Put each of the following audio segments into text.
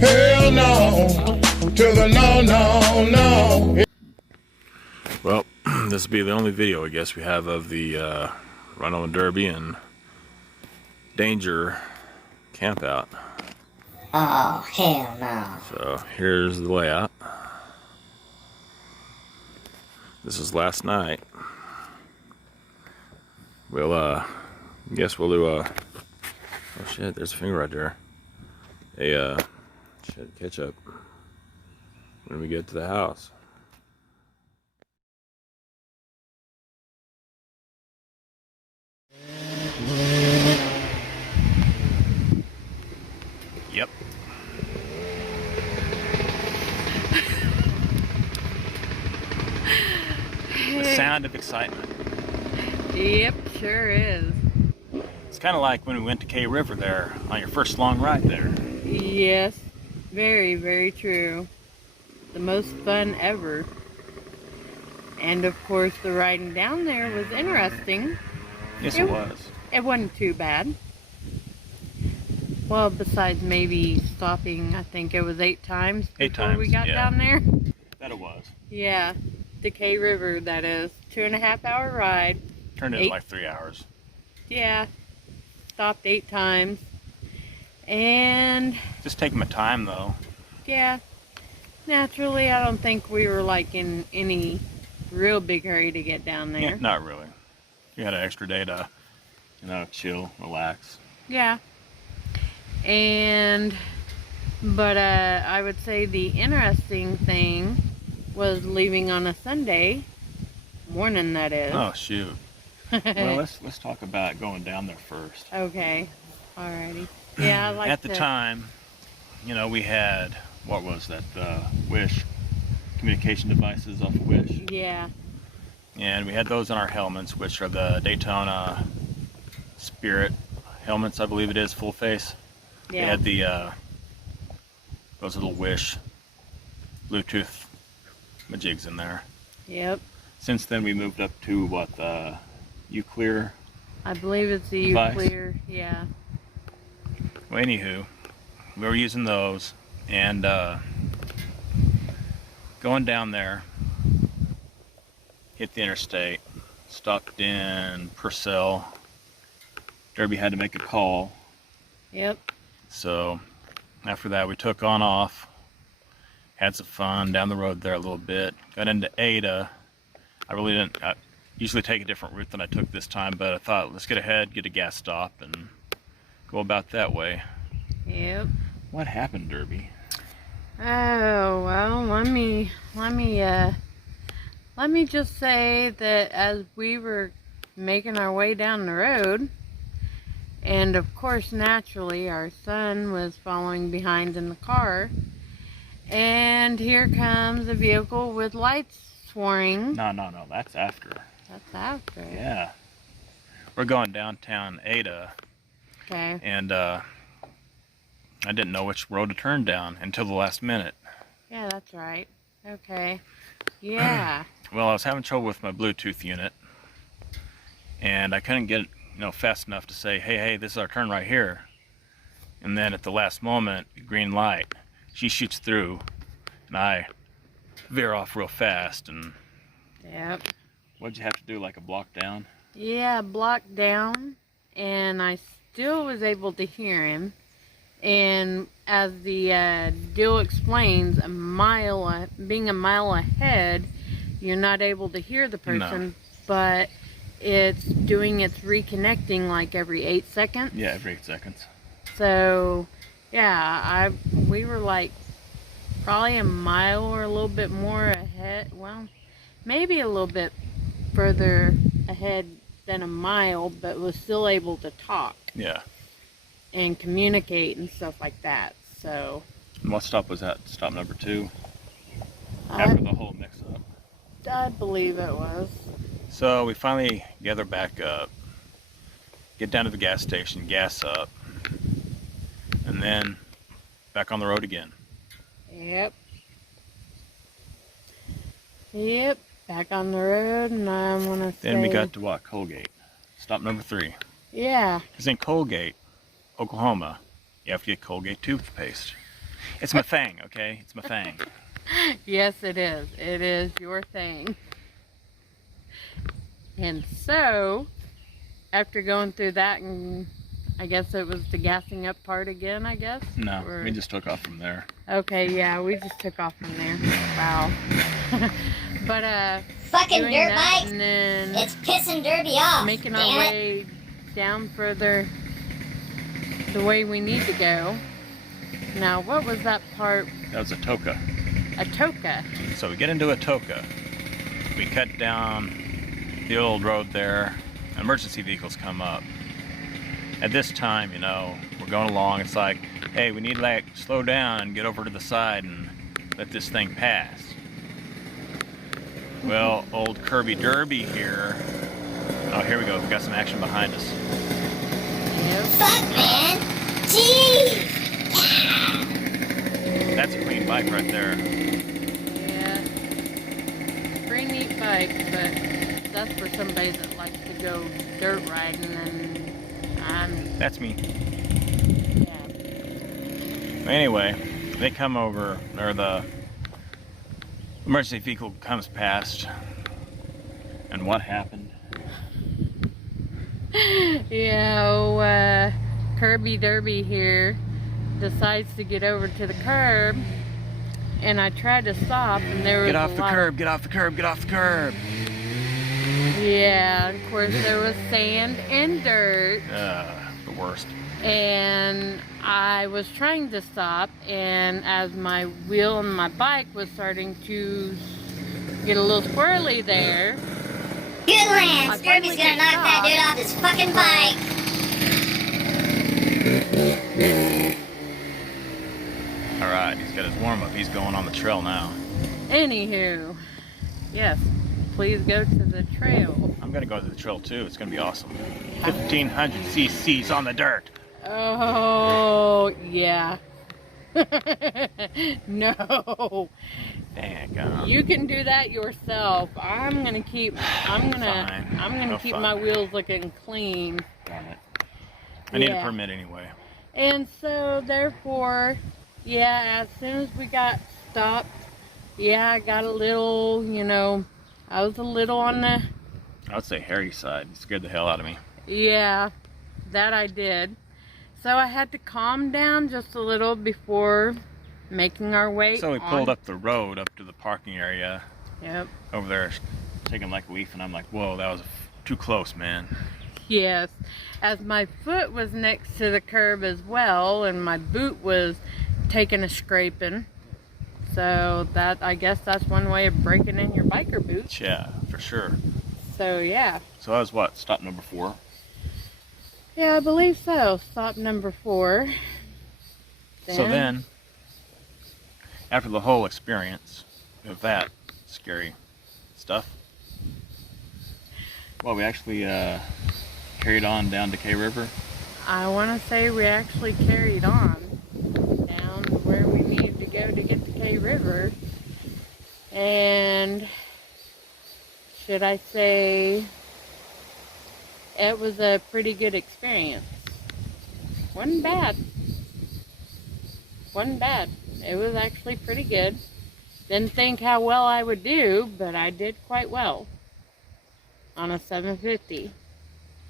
Hell no, to the no, no, no. Well, this will be the only video I guess we have of the Run on Derby and Danger campout. Oh, hell no. So here's the layout. This is last night. We'll guess we'll do oh shit, there's a finger right there. Shit, ketchup when we get to the house. Yep. The sound of excitement. Yep, sure is. It's kind of like when we went to KRiver there on your first long ride there. Yes, very, very true. The most fun ever. And of course, the riding down there was interesting. Yes, it was. It wasn't too bad. Well, besides maybe stopping, I think it was 8 times before we got down there. That it was. Yeah, the KRiver, that is. 2.5 hour ride. Turned into like 3 hours. Yeah, stopped 8 times. And just taking my time though. Yeah, naturally I don't think we were like in any real big hurry to get down there. Yeah, not really. You had an extra day to, you know, chill, relax. Yeah. But I would say the interesting thing was leaving on a Sunday morning, that is. Oh shoot. Well, let's talk about going down there first. Okay. Alrighty. Yeah, I like at the time, you know, we had, what was that, Wish communication devices off of Wish. Yeah. And we had those on our helmets, which are the Daytona Spirit helmets, I believe it is, full face. Yeah. They had the those little Wish Bluetooth majigs in there. Yep. Since then we moved up to what, the Uclear? I believe it's the Uclear, yeah. Well, anywho, we were using those, and going down there, hit the interstate, stopped in Purcell. Derby had to make a call. Yep. So after that we took on off, had some fun down the road there a little bit, got into Ada. I usually take a different route than I took this time, but I thought let's get ahead, get a gas stop, and go about that way. Yep. What happened, Derby? Oh, well, let me just say that as we were making our way down the road, and of course naturally our son was following behind in the car, and here comes a vehicle with lights swirling. No, that's after. That's after. Yeah. We're going downtown Ada. Okay. And I didn't know which road to turn down until the last minute. Yeah, that's right. Okay. Yeah. Well, I was having trouble with my Bluetooth unit, and I couldn't get it, you know, fast enough to say, hey, this is our turn right here. And then at the last moment, green light, she shoots through, and I veer off real fast. And yep. What'd you have to do, like a block down? Yeah, block down, and I still was able to hear him. And as the deal explains, being a mile ahead, you're not able to hear the person, no. But it's doing its reconnecting like every 8 seconds. Yeah, every 8 seconds. So, yeah, we were like probably a mile or a little bit more ahead. Well, maybe a little bit further ahead than a mile, but was still able to talk. Yeah. And communicate and stuff like that. So. And what stop was that? Stop number 2? After the whole mix-up. I believe it was. So we finally gather back up, get down to the gas station, gas up, and then back on the road again. Yep. Yep. Back on the road, and I want to say. Then we got to what? Colgate. Stop number 3. Yeah. Because in Colgate, Oklahoma, you have to get Colgate toothpaste. It's my thing, okay? It's my thing. Yes, it is. It is your thing. And so, after going through that, and I guess it was the gassing up part again, I guess? No, Or... we just took off from there. Okay, yeah, we just took off from there. Wow. But, Fucking doing dirt that bike. and then It's pissing Derby off. making our damn it. way down further the way we need to go. Now, what was that part? That was a toka. A toka. So we get into a toka. We cut down the old road there. Emergency vehicles come up. At this time, you know, we're going along. It's like, hey, we need to like slow down and get over to the side and let this thing pass. Well, old Kirby Derby here. Oh, here we go. We got some action behind us. Yep. Fuck, man. Jeez. That's a clean bike right there. Yeah. Pretty neat bike, but that's for somebody that likes to go dirt riding, and That's me. yeah. Anyway, they come over, or the emergency vehicle comes past, and what happened? Yeah, Kirby Derby here decides to get over to the curb, and I tried to stop, and there was Get off a the lot curb, get off the curb, get off the curb! Yeah, of course there was sand and dirt, The worst. and I was trying to stop, and as my wheel on my bike was starting to get a little squirrely there, Good I Lance. finally Derby's gonna knock got that dude off his fucking bike. Alright, he's got his warm-up. He's going on the trail now. anywho, yes, please go to the trail. I'm gonna go to the trail too. It's gonna be awesome. 1500 cc's on the dirt. Oh, yeah. No. Dang, You can do that yourself. I'm gonna keep Fine. No keep fun. my wheels looking clean. Damn it. I need a Yeah. permit anyway. And so therefore, yeah, as soon as we got stopped, yeah, I got a little, you know, I was a little on the, I would say hairy side. It scared the hell out of me. yeah, that I did. So I had to calm down just a little before making our way So we on. pulled up the road up to the parking area Yep. over there, taking like a leaf, and I'm like, whoa, that was too close, man. Yes, as my foot was next to the curb as well, and my boot was taking a scraping. So that, I guess that's one way of breaking in your biker boots. Yeah, for sure. So yeah. So that was what, stop number 4? Yeah, I believe so. Stop number 4. So then, after the whole experience of that scary stuff, well, we actually carried on down to KRiver. I want to say we actually carried on down where we needed to go to get to KRiver. And should I say it was a pretty good experience. Wasn't bad. Wasn't bad. It was actually pretty good. Didn't think how well I would do, but I did quite well on a 750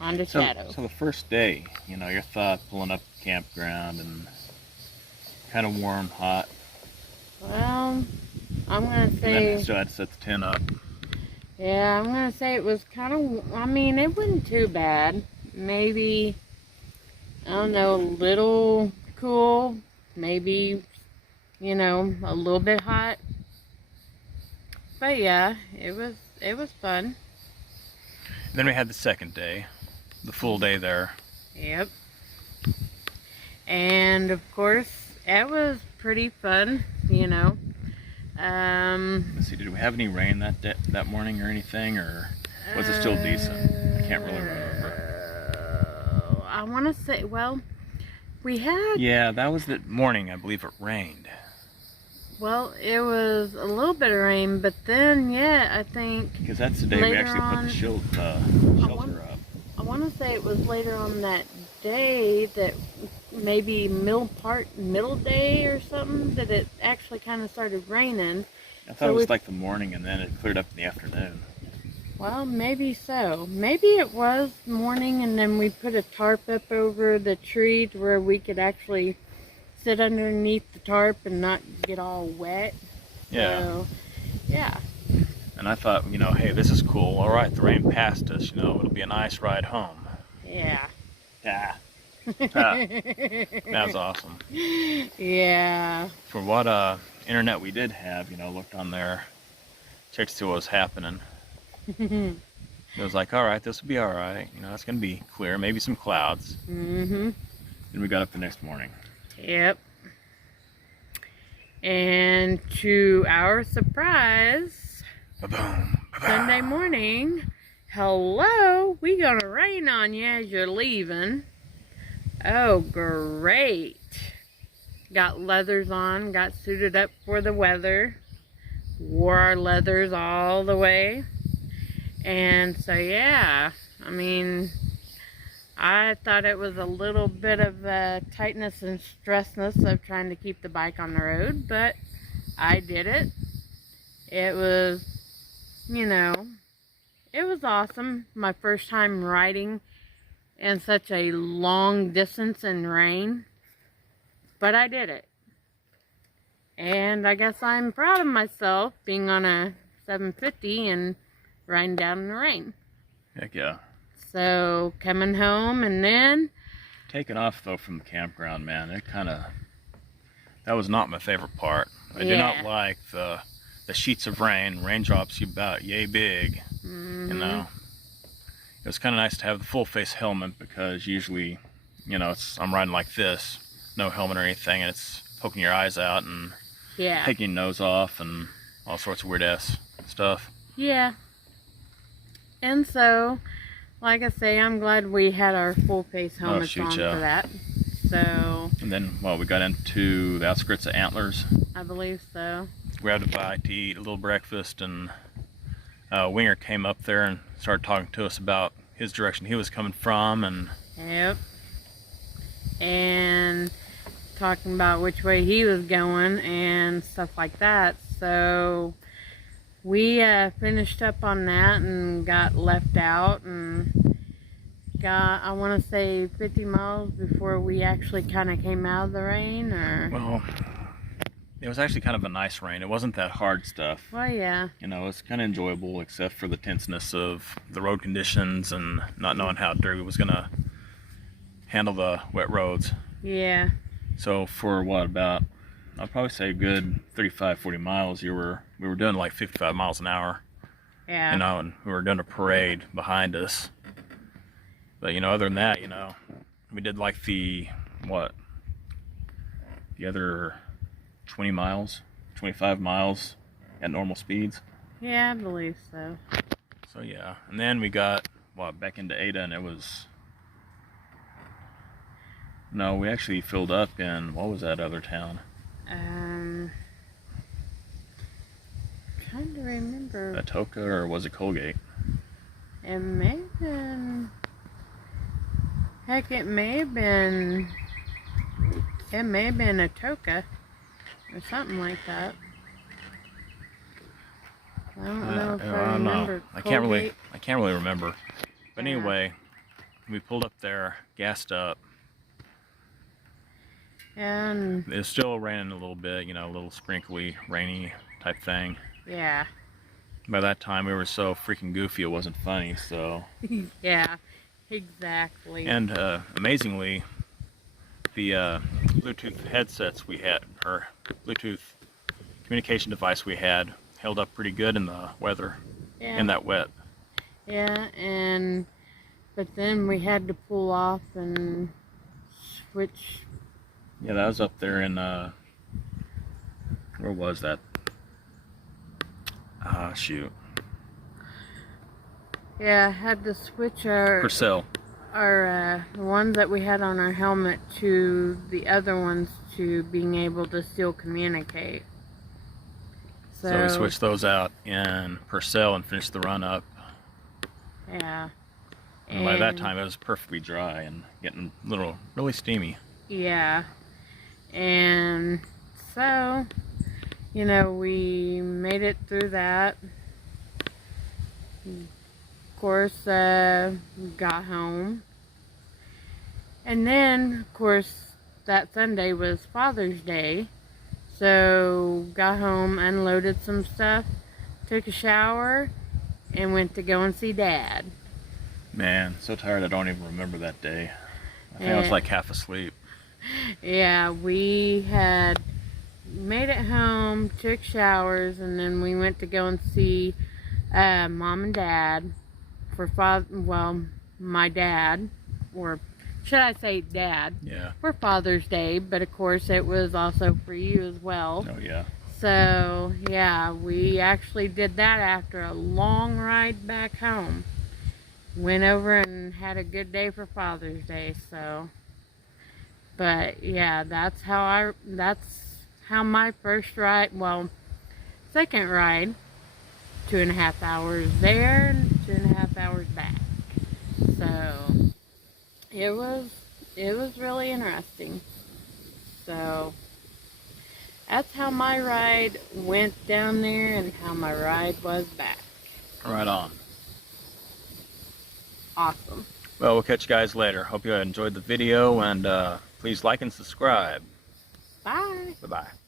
Honda Shadow. So the first day, you know, your thought pulling up the campground and kind of warm, hot, Well, I'm going to and then say, you still had to set the tent up. yeah, I'm going to say it was kind of, I mean, it wasn't too bad. Maybe, I don't know, a little cool, maybe, you know, a little bit hot. But yeah, it was fun. Then we had the second day, the full day there. Yep. And of course, it was pretty fun, you know. Let's see, did we have any rain that morning or anything, or was it still decent? I can't really remember. I want to say, well, we had, Yeah, that was the morning, I believe it rained. well, it was a little bit of rain, but then, yeah, I think, Because that's the day we Later actually put on- the shelter up. I want to say it was later on that day that maybe middle day or something that it actually kind of started raining. I thought So it was we- like the morning and then it cleared up in the afternoon. Well, maybe so. Maybe it was morning and then we put a tarp up over the tree to where we could actually sit underneath the tarp and not get all wet. Yeah. So, yeah. And I thought, you know, hey, this is cool. All right, the rain passed us, you know, it'll be a nice ride home. Yeah. Yeah. That was awesome. Yeah. For what internet we did have, you know, looked on there, checked to see what was happening. It was like, all right, this will be all right. You know, it's going to be clear, maybe some clouds. Mm-hmm. Then we got up the next morning. Yep. And to our surprise, Ba-boom, ba-boom. Sunday morning, hello, we gonna rain on you as you're leaving. Oh, great. Got leathers on, got suited up for the weather, wore our leathers all the way. And so, yeah, I mean, I thought it was a little bit of tightness and stressness of trying to keep the bike on the road, but I did it. It was, you know, it was awesome. My first time riding in such a long distance in rain, but I did it. And I guess I'm proud of myself being on a 750 and riding down in the rain. Heck yeah. So coming home and then Taking off though from the campground, man, that was not my favorite part. I do Yeah. not like the sheets of rain, raindrops about yay big. You know, it was kind of nice to have the full face helmet because usually, you know, I'm riding like this, no helmet or anything, and it's poking your eyes out and yeah. taking your nose off and all sorts of weird ass stuff. Yeah. And so, like I say, I'm glad we had our full face helmets shoot, on yeah. for that. So, And then, well, we got into the outskirts of Antlers. I believe so. Grabbed a bite to eat, a little breakfast, and Winger came up there and started talking to us about his direction he was coming from, and Yep. And talking about which way he was going and stuff like that. So we finished up on that and got left out and got, I want to say 50 miles before we actually kind of came out of the rain, or well, it was actually kind of a nice rain. It wasn't that hard stuff. well, yeah. You know, it's kind of enjoyable except for the tenseness of the road conditions and not knowing how Derby was going to handle the wet roads. Yeah. So for what, about, I'd probably say a good 35, 40 miles, we were doing like 55 miles an hour, Yeah. you know, and we were doing a parade behind us. But, you know, other than that, you know, we did like the other 20 miles, 25 miles at normal speeds. Yeah, I believe so. So yeah, and then we got back into Ada, and no, we actually filled up in, what was that other town? Trying to remember. Atoka, or was it Colgate? It may have been. Heck, it may have been. It may have been Atoka or something like that. I don't know if I don't know. remember. I can't Colgate. really remember. But Yeah. anyway, we pulled up there, gassed up. And It was still raining a little bit, you know, a little sprinkly, rainy type thing. yeah, By that time, we were so freaking goofy, it wasn't funny. So, yeah, exactly. and amazingly, the Bluetooth headsets we had, or Bluetooth communication device we had, held up pretty good in the weather, yeah, in that wet. yeah, and but then we had to pull off and switch. Yeah, that was up there in, where was that? Shoot. Yeah, had to switch our Purcell. the ones that we had on our helmet to the other ones to being able to still communicate. So we switched those out in Purcell and finished the run up. Yeah. And by that time, it was perfectly dry and getting a little, really steamy. Yeah. And so, you know, we made it through that. Of course, got home. And then, of course, that Sunday was Father's Day. So, got home, unloaded some stuff, took a shower, and went to go and see Dad. Man, so tired I don't even remember that day. I think I was like half asleep. Yeah, we had made it home, took showers, and then we went to go and see Mom and Dad for my dad, or should I say Dad? Yeah. For Father's Day, but of course it was also for you as well. Oh, yeah. So, yeah, we actually did that after a long ride back home. Went over and had a good day for Father's Day, so. But, yeah, that's how my first ride, second ride, 2.5 hours there and 2.5 hours back. So, it was really interesting. So, that's how my ride went down there and how my ride was back. Right on. Awesome. Well, we'll catch you guys later. Hope you enjoyed the video, and please like and subscribe. Bye. Bye-bye.